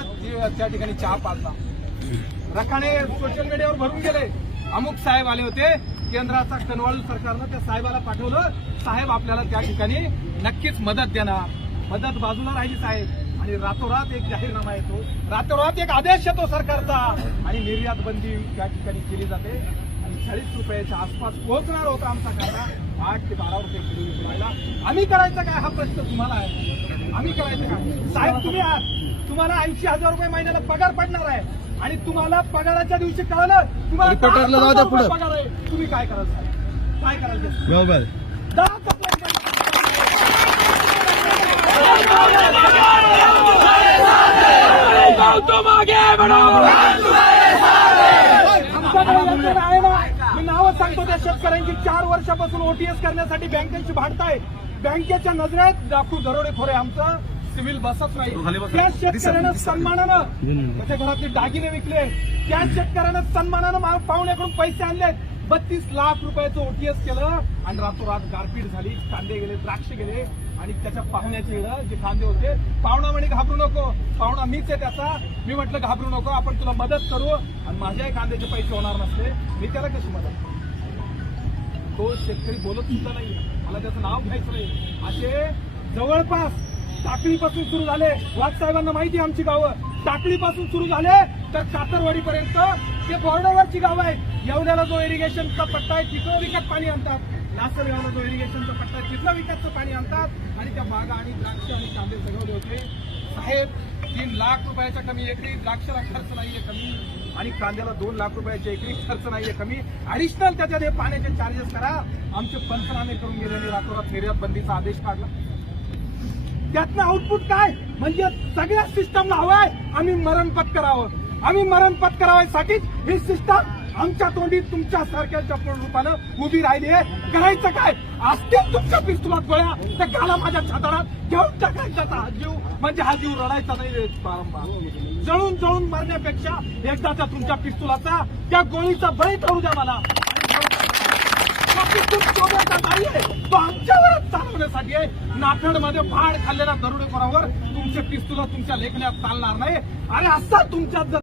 असताना त्या ठिकाणी चहा पाजला. रखाने सोशल मीडियावर भरून गेले. अमुक साहेब आले होते. केंद्राचा कनवाळू सरकारनं त्या साहेबाला पाठवलं. साहेब आपल्याला त्या ठिकाणी नक्कीच मदत देणार. मदत बाजूला राहिली साहेब. आणि रातोरात एक जाहीरनामा येतो. रातोरात एक आदेश येतो सरकारचा. आणि निर्यात बंदी त्या ठिकाणी केली जाते. आणि चाळीस रुपयाच्या आसपास पोहोचणार होता आमचा कायदा आठ ते बारा रुपये किलो विकवायला. आम्ही करायचं काय? हा प्रश्न तुम्हाला आहे. आम्ही करायचं काय? साहेब तुम्ही आहात. तुम्हाला ऐंशी हजार रुपये महिन्याला पगार पडणार आहे. आणि तुम्हाला पगाराच्या दिवशी कळलं तुम्हाला. पगार आहे. तुम्ही काय कराल काय कराल? बरोबर आहे ना मी नावं सांगतो त्या शेतकऱ्यांची. चार वर्षापासून ओटीएस करण्यासाठी बँकेची भाडताय. बँकेच्या नजरेत डाकू दरोडेखोर आहे आमचं. सिव्हिल बसत नाही. त्या शेतकऱ्यानं सन्मानानं त्याच्या घरातले दागिने विकले. त्या शेतकऱ्यानं सन्मानानं पाहुण्याकडून पैसे आणले. बत्तीस लाख रुपयाचं ओटीएस केलं आणि रातोरात गारपीट झाली. कांदे गेले द्राक्ष गेले आणि त्याच्या पाहुण्याचे जे कांदे होते पाहुणा म्हणे घाबरू नको. पाहुणा मीच आहे त्याचा. मी म्हटलं घाबरू नको. आपण तुला मदत करू आणि माझ्याही कांद्याचे पैसे होणार नसते मी त्याला कशी मदत करू? तो शेतकरी बोलत सुद्धा नाही मला त्याचं नाव घ्यायचं नाही असे जवळपास टाकळीपासून सुरू झाले. वाघसाहेबांना माहिती आहे आमची गावं. टाकळीपासून सुरू झाले तर कातरवाडीपर्यंत ते बॉर्डरवरची गाव आहे येवल्याला जो इरिगेशनचा पट्टा आहे तिथं विकत पाणी आणतात. लासलगावला जो इरिगेशनचा पट्टा आहे तिथलं विकतचं पाणी आणतात. आणि त्या बागा आणि द्राक्ष आणि कांदे सगवले होते. साहेब तीन लाख रुपयाच्या कमी एकरी द्राक्षला खर्च नाहीये कमी. आणि कांद्याला दोन लाख रुपयाच्या एकरी खर्च नाहीये कमी. ऍडिशनल त्याच्यात हे पाण्याचे चार्जेस करा. आमचे पंचनामे करून गेलेले रातोरात निर्यात बंदीचा आदेश काढला. त्यातनं आउटपुट काय? म्हणजे सगळ्या सिस्टमला हवाय. आम्ही मरण पत्करावं आम्ही मरण पत्करावायसाठीच ही सिस्टम आमच्या तोंडी तुमच्या सारख्याच्या रूपानं उभी राहिली आहे. करायचं काय? असतील तुमच्या पिस्तुलात गोळ्या तर घाला माझ्या छाताडात घेऊन टाकायचा हा जीव. म्हणजे हा जीव रडायचा नाही रे जळून जळून मारण्यापेक्षा एकदाचा तुमच्या पिस्तुलाचा त्या गोळीचा बळी ठरू द्या मला तो पिस्तूल शोधायचा नाहीये तो आमच्यावरच चालवण्यासाठी आहे नाफेडमध्ये भाड खाल्लेल्या दरोडेखोरावर तुमचे पिस्तुला तुमच्या लेखण्यात चालणार नाही. आणि असा तुमच्यात जर